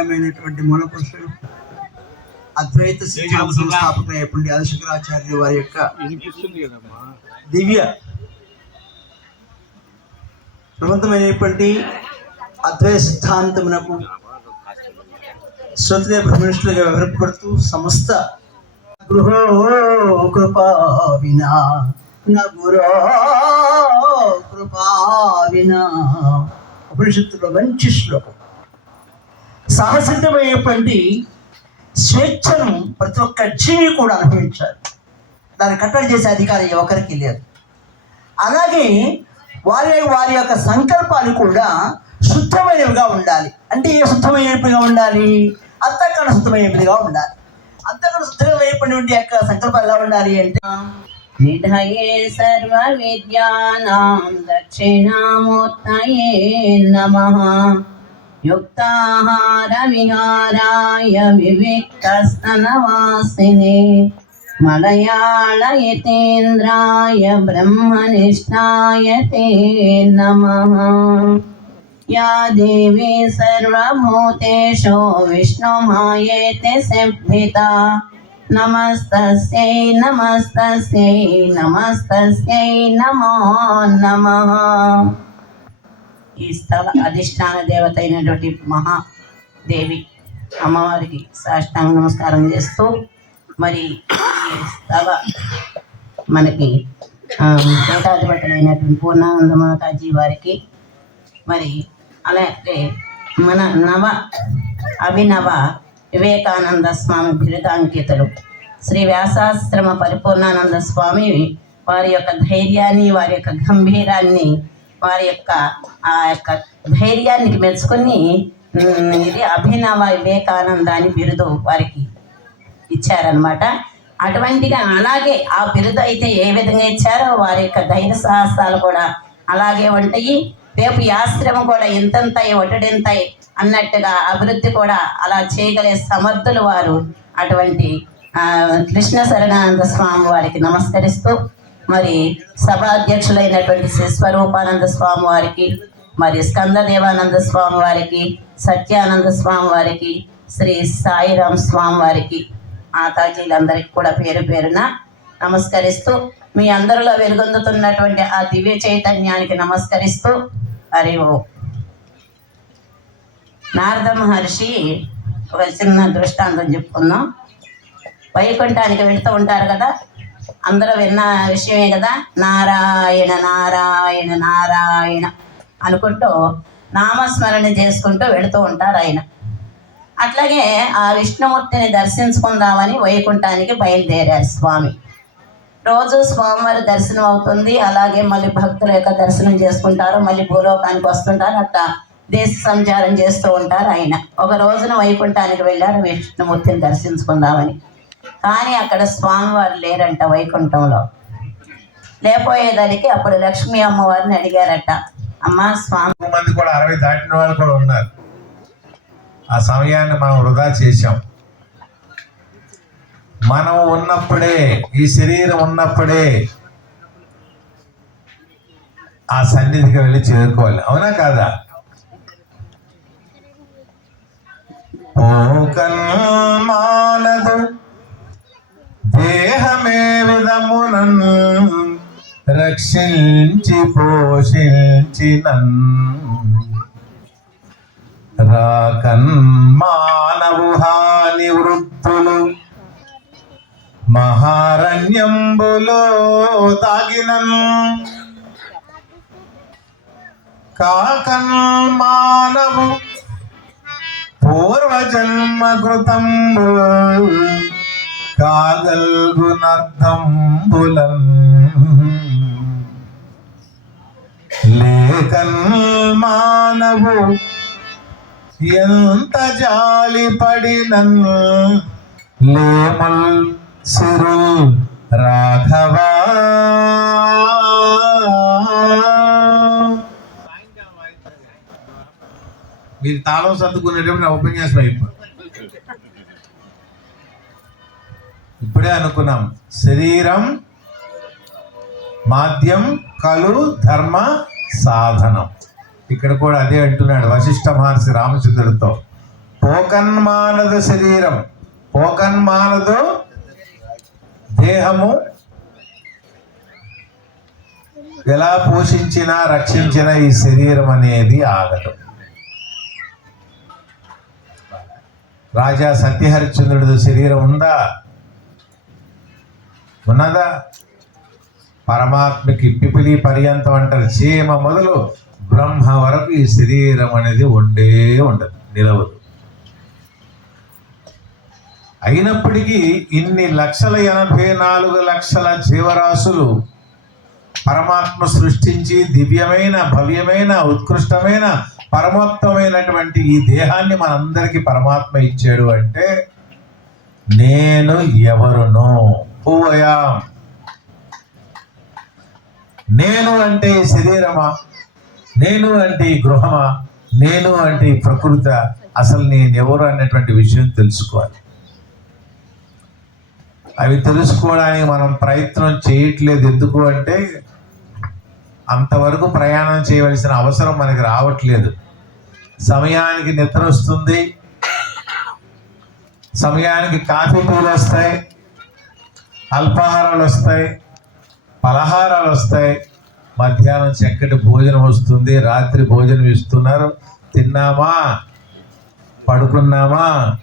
న్యాయమైనటువంటి మూల పురుషుడు అద్వైత సిద్ధాంత సంస్థాపక అయినటువంటి ఆదిశంకరాచార్యులు వారి యొక్క దివ్య ప్రబంధమైనటువంటి అద్వైత సిద్ధాంతమునకు శ్రోతలే బ్రహ్మనిష్ఠులుగా వివరపడుతూ సమస్త గృహో కృపా వినా నా గురో కృపా వినా. ఉపనిషత్తులో మంచి శ్లోకం. సహసిద్ధమైనటువంటి స్వేచ్ఛను ప్రతి ఒక్క జీవి కూడా అనుభవించారు దాన్ని కట్టడి చేసే అధికారం ఒకరికి లేదు. అలాగే వారి వారి యొక్క సంకల్పాలు కూడా శుద్ధమైనవిగా ఉండాలి. అంటే ఏ శుద్ధమైనవిగా ఉండాలి? అంతకాల శుద్ధమైనవిగా ఉండాలి. అంతకాల శుద్ధమైనటువంటి యొక్క సంకల్పాలు ఎలా ఉండాలి అంటే విధయే సర్వ విద్యానాం దక్షిణామూర్తయే నమః. युक्ताहारविहाराय विविक्तस्तनवासिने मलयाळयतेन्द्राय ब्रह्मनिष्ठाय ते नमः या देवी सर्वभूतेषु विष्णुमायेति सिद्धिता नमस्तस्यै नमस्तस्यै नमस्तस्यै नमो नमः ఈ స్థల అధిష్టాన దేవత అయినటువంటి మహాదేవి అమ్మవారికి సాష్టాంగ నమస్కారం చేస్తూ మరి ఈ స్థల మనకి పీఠాధిపతులైనటువంటి పూర్ణానంద మాతాజీ వారికి మరి అలాగే మన నవ అభినవ వివేకానంద స్వామి బిరుదాంకితులు శ్రీ వ్యాసాశ్రమ పరిపూర్ణానంద స్వామి వారి యొక్క ధైర్యాన్ని వారి యొక్క గంభీరాన్ని వారి యొక్క ఆ యొక్క ధైర్యానికి మెచ్చుకొని ఇది అభినవ వివేకానంద అని బిరుదు వారికి ఇచ్చారనమాట అటువంటిగా అలాగే ఆ బిరుదు అయితే ఏ విధంగా ఇచ్చారో వారి యొక్క ధైర్య సాహసాలు కూడా అలాగే ఉంటాయి. రేపు యాశ్రమం కూడా ఇంతంతాయి ఒటడింతాయి అన్నట్టుగా అభివృద్ధి కూడా అలా చేయగలిగే సమర్థులు వారు అటువంటి కృష్ణ శరణానంద స్వామి వారికి నమస్కరిస్తూ మరి సభాధ్యక్షులైనటువంటి శ్రీ స్వరూపానంద స్వామి వారికి మరి స్కందదేవానంద స్వామి వారికి సత్యానంద స్వామి వారికి శ్రీ సాయిరామ్ స్వామి వారికి ఆతాజీలందరికీ కూడా పేరు పేరున నమస్కరిస్తూ మీ అందరిలో వెలుగొందుతున్నటువంటి ఆ దివ్య చైతన్యానికి నమస్కరిస్తూ హరి ఓ. నారద మహర్షి ఒక చిన్న దృష్టాంతం చెప్పుకుందాం. వైకుంఠానికి వెళ్తూ ఉంటారు కదా అందరూ విన్న విషయమే కదా? నారాయణ నారాయణ నారాయణ అనుకుంటూ నామస్మరణ చేసుకుంటూ వెళుతూ ఉంటారు ఆయన. అట్లాగే ఆ విష్ణుమూర్తిని దర్శించుకుందామని వైకుంఠానికి బయలుదేరారు స్వామి. రోజు స్వామివారి దర్శనం అవుతుంది. అలాగే మళ్ళీ భక్తుల యొక్క దర్శనం చేసుకుంటారు. మళ్ళీ భూలోకానికి వస్తుంటారు. అట్లా దేశ సంచారం చేస్తూ ఉంటారు ఆయన. ఒక రోజున వైకుంఠానికి వెళ్ళారు విష్ణుమూర్తిని దర్శించుకుందామని. కానీ అక్కడ స్వామివారు లేరంట వైకుంఠంలో. లేకపోయేదానికి అప్పుడు లక్ష్మీ అమ్మవారిని అడిగారట. అమ్మ స్వామి మంది కూడా అరవై దాటిన వాళ్ళు కూడా ఉన్నారు. ఆ సమయాన్ని మనం వృధా చేశాం. మనం ఉన్నప్పుడే ఈ శరీరం ఉన్నప్పుడే ఆ సన్నిధికి వెళ్ళి చేరుకోవాలి. అవునా కాదా? మానదు దేహమే విధమునన్ రక్షించి పోషించినన్ రాకన్ మానవు హాని వృత్తులు మహారణ్యంబులో తాగినన్ కాకన్ మానవు పూర్వజన్మ కృతంబు కాగల్గునర్థంబులం మానవు ఎంత జాలి పడినన్ లేమల్ సిరు రాఘవా. మీరు తాళం సర్దుకునేటప్పుడు నా ఉపన్యాసం అయిపోయింది ఇప్పుడే అనుకున్నాం. శరీరం మాధ్యం కలు ధర్మ సాధనం. ఇక్కడ కూడా అదే అంటున్నాడు వశిష్ఠ మహర్షి రామచంద్రుడితో. పోకన్మానదు శరీరం. పోకన్మానదు దేహము ఎలా పోషించినా రక్షించిన ఈ శరీరం అనేది ఆగటం రాజా సత్యహరిశ్చంద్రుడి శరీరం ఉందా? ఉన్నదా? పరమాత్మకి పిపిలి పర్యంతం అంటారు. చీమ మొదలు బ్రహ్మ వరకు ఈ శరీరం అనేది ఉండే ఉండదు నిలవదు. అయినప్పటికీ ఇన్ని లక్షల ఎనభై నాలుగు లక్షల జీవరాశులు పరమాత్మ సృష్టించి దివ్యమైన భవ్యమైన ఉత్కృష్టమైన పరమోత్తమైనటువంటి ఈ దేహాన్ని మనందరికీ పరమాత్మ ఇచ్చాడు అంటే నేను ఎవరును హువయా నేను అంటే శరీరమా? నేను అంటే ఈ గృహమా? నేను అంటే ఈ ప్రకృత? అసలు నేనెవరు అనేటువంటి విషయం తెలుసుకోవాలి. అవి తెలుసుకోవడానికి మనం ప్రయత్నం చేయట్లేదు. ఎందుకు అంటే అంతవరకు ప్రయాణం చేయవలసిన అవసరం మనకి రావట్లేదు. సమయానికి నిద్ర వస్తుంది. సమయానికి కాఫీ పూలు వస్తాయి. అల్పాహారాలు వస్తాయి. పలహారాలు వస్తాయి. మధ్యాహ్నం చక్కటి భోజనం వస్తుంది. రాత్రి భోజనం ఇస్తున్నారు. తిన్నామా? పడుకున్నామా?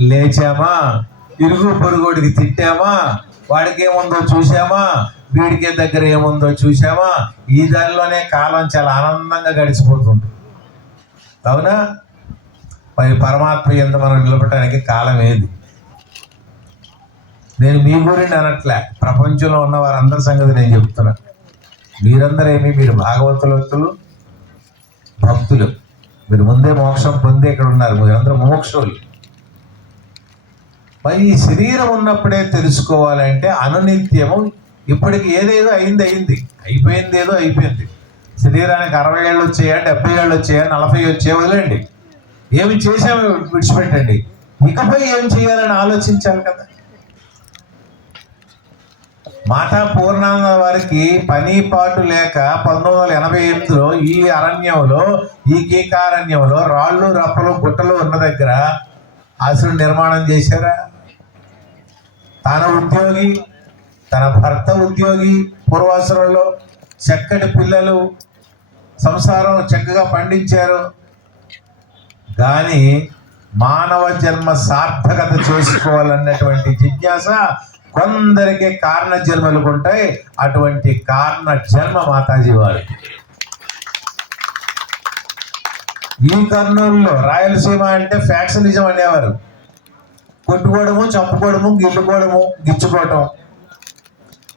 లేచామా? ఇరుగు పొరుగుడికి తిట్టామా? వాడికి ఏముందో చూసామా వీడికే దగ్గర ఏముందో చూసామా ఈ దానిలోనే కాలం చాలా ఆనందంగా గడిచిపోతుంది. అవునా? మరి పరమాత్మ ఎంత మనం నిలబడటానికి కాలం ఏది? నేను మీ గురించి అనట్లే. ప్రపంచంలో ఉన్న వారందరి సంగతి నేను చెప్తున్నా. మీరందరేమి మీరు భాగవతులు భక్తులు మీరు ముందే మోక్షం పొంది ఇక్కడ ఉన్నారు. మీరందరూ మోక్షులు మరి ఈ శరీరం ఉన్నప్పుడే తెలుసుకోవాలంటే అనునిత్యము. ఇప్పటికి ఏదేదో అయింది అయింది. అయిపోయింది ఏదో అయిపోయింది. శరీరానికి అరవై ఏళ్ళు వచ్చాయా డెబ్బై ఏళ్ళు వచ్చాయా నలభై వచ్చాయా వదిలేండి. ఏమి చేసామో విడిచిపెట్టండి. ఇకపై ఏం చేయాలని ఆలోచించాలి కదా. మాతా పూర్ణానంద వారికి పని పాటు లేక పంతొమ్మిది వందల ఎనభై ఎనిమిదిలో ఈ అరణ్యంలో ఈ కీకారణ్యంలో రాళ్ళు రప్పలు గుట్టలు ఉన్న దగ్గర ఆశ్రమం నిర్మాణం చేశారా? తన ఉద్యోగి తన భర్త ఉద్యోగి పూర్వాశ్రమంలో చక్కటి పిల్లలు సంసారం చక్కగా పండించారు. కానీ మానవ జన్మ సార్థకత చేసుకోవాలన్నటువంటి జిజ్ఞాస కొందరికి కారణ జన్మలు ఉంటాయి. అటువంటి కారణ జన్మ మాతాజీ వారు. ఈ కర్నూలులో రాయలసీమ అంటే ఫ్యాక్షనిజం అనేవారు. కొట్టుకోవడము చంపుకోవడము గిల్లుకోవడము గిచ్చుకోవటం.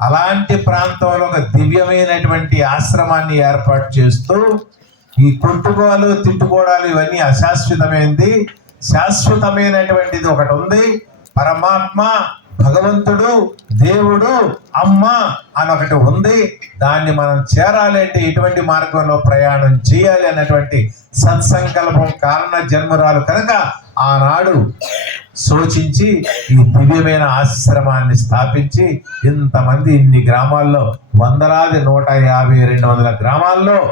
అలాంటి ప్రాంతంలో ఒక దివ్యమైనటువంటి ఆశ్రమాన్ని ఏర్పాటు చేస్తూ ఈ కొట్టుకోలు తిట్టుకోవడాలు ఇవన్నీ అశాశ్వతమైనది శాశ్వతమైనటువంటిది ఒకటి ఉంది. పరమాత్మ భగవంతుడు దేవుడు అమ్మ అని ఒకటి ఉంది. దాన్ని మనం చేరాలి అంటే ఎటువంటి మార్గంలో ప్రయాణం చేయాలి అన్నటువంటి సత్సంకల్పం కారణ జన్మరాలు కనుక ఆనాడు సూచించి ఈ దివ్యమైన ఆశ్రమాన్ని స్థాపించి ఇంతమంది ఇన్ని గ్రామాల్లో వందలాది నూట యాభై రెండు వందల గ్రామాల్లో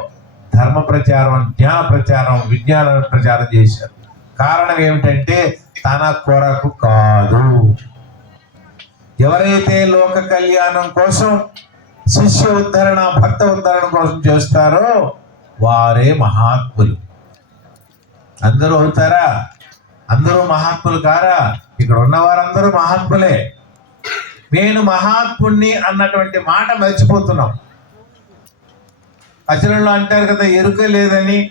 ధర్మ ప్రచారం జ్ఞాన ప్రచారం విజ్ఞాన ప్రచారం చేశారు. కారణం ఏమిటంటే తన కొరకు కాదు. ఎవరైతే లోక కళ్యాణం కోసం శిష్య ఉద్ధరణ భక్త ఉద్ధరణ కోసం చేస్తారో వారే మహాత్ములు. అందరూ అవుతారా? అందరూ మహాత్ములు కారా? ఇక్కడ ఉన్న వారందరూ మహాత్ములే. నేను మహాత్ముణ్ణి అన్నటువంటి మాట మర్చిపోతున్నాం. అచలంలో అంటారు కదా ఎరుక లేదని.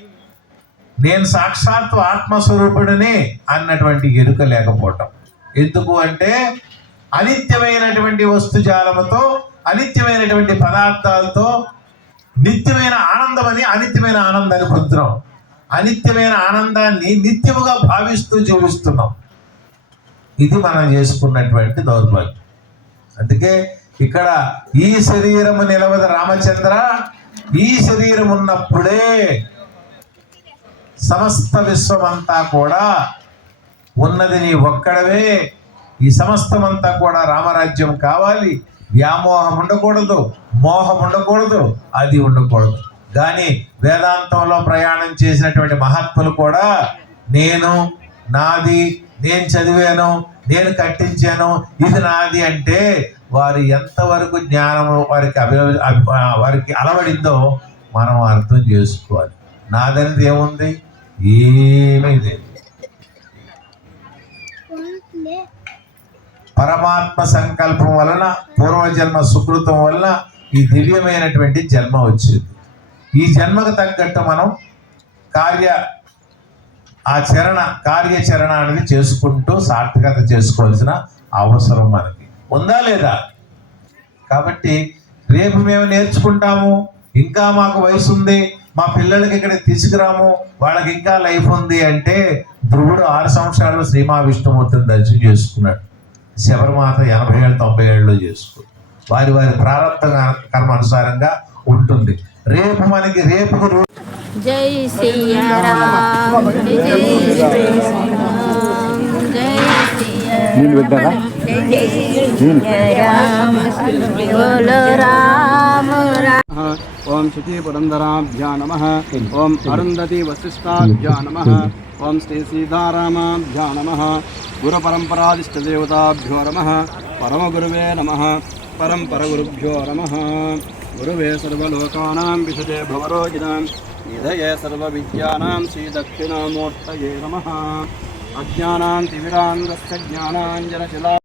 నేను సాక్షాత్తు ఆత్మస్వరూపుడిని అన్నటువంటి ఎరుక లేకపోవటం. ఎందుకు అంటే అనిత్యమైనటువంటి వస్తుజాలముతో అనిత్యమైనటువంటి పదార్థాలతో నిత్యమైన ఆనందం అని అనిత్యమైన ఆనందాన్ని పొందుతున్నాం. అనిత్యమైన ఆనందాన్ని నిత్యముగా భావిస్తూ జీవిస్తున్నాం. ఇది మనం చేసుకున్నటువంటి దౌర్భాగ్యం. అందుకే ఇక్కడ ఈ శరీరము నిలవదు రామచంద్ర ఈ శరీరం ఉన్నప్పుడే సమస్త విశ్వమంతా కూడా ఉన్నది నీ ఒక్కడవే. ఈ సమస్తమంతా కూడా రామరాజ్యం కావాలి. వ్యామోహం ఉండకూడదు మోహం ఉండకూడదు అది ఉండకూడదు. కానీ వేదాంతంలో ప్రయాణం చేసినటువంటి మహాత్ములు కూడా నేను నాది నేను చదివాను నేను కట్టించాను ఇది నాది అంటే వారు ఎంతవరకు జ్ఞానం వారికి అభి వారికి అలవడిందో మనం అర్థం చేసుకోవాలి. నాదనేది ఏముంది? ఏమీ లేదు. పరమాత్మ సంకల్పం వలన పూర్వజన్మ సుకృతం వలన ఈ దివ్యమైనటువంటి జన్మ వచ్చింది. ఈ జన్మకు తగ్గట్టు మనం కార్య ఆచరణ కార్యాచరణ అనేది చేసుకుంటూ సార్థకత చేసుకోవాల్సిన అవసరం మనకి. ఉందా లేదా? కాబట్టి రేపు మేము నేర్చుకుంటాము ఇంకా మాకు వయసు ఉంది మా పిల్లలకి ఇక్కడ తీసుకురాము వాళ్ళకి ఇంకా లైఫ్ ఉంది అంటే ధ్రువుడు ఆరు సంవత్సరాలు శ్రీ మహావిష్ణుమూర్తిని దర్శనం చేసుకున్నాడు. శబరిమాత ఎనభై ఏళ్ళు తొంభై ఏళ్ళు చేసుకో. వారి వారి ప్రారంభ కర్మ అనుసారంగా ఉంటుంది. రేపు మనకి రేపు జై శ్రీరామ్ జై శ్రీరామ్ శ్రీరామ్. రామ రామ ఓం శచి పురందరాభ్యా నమ. ఓం అరుంధతి వశిష్టాభ్యా నమ. ఓం శ్రీ సీతారామాభ్యా నమ. గురుపరంపరాదిష్టదేవతాభ్యో నమ. పరమగురువే నమ. పరంపరగురుభ్యో నమ. గురువే సర్వలోకానాం విశదే భవరోజినాం. నిధయే సర్వవిద్యానాం శ్రీదక్షిణామూర్తయే నమ. అజ్ఞానాం తిమిరాంగస్య జ్ఞానాంజనశిలా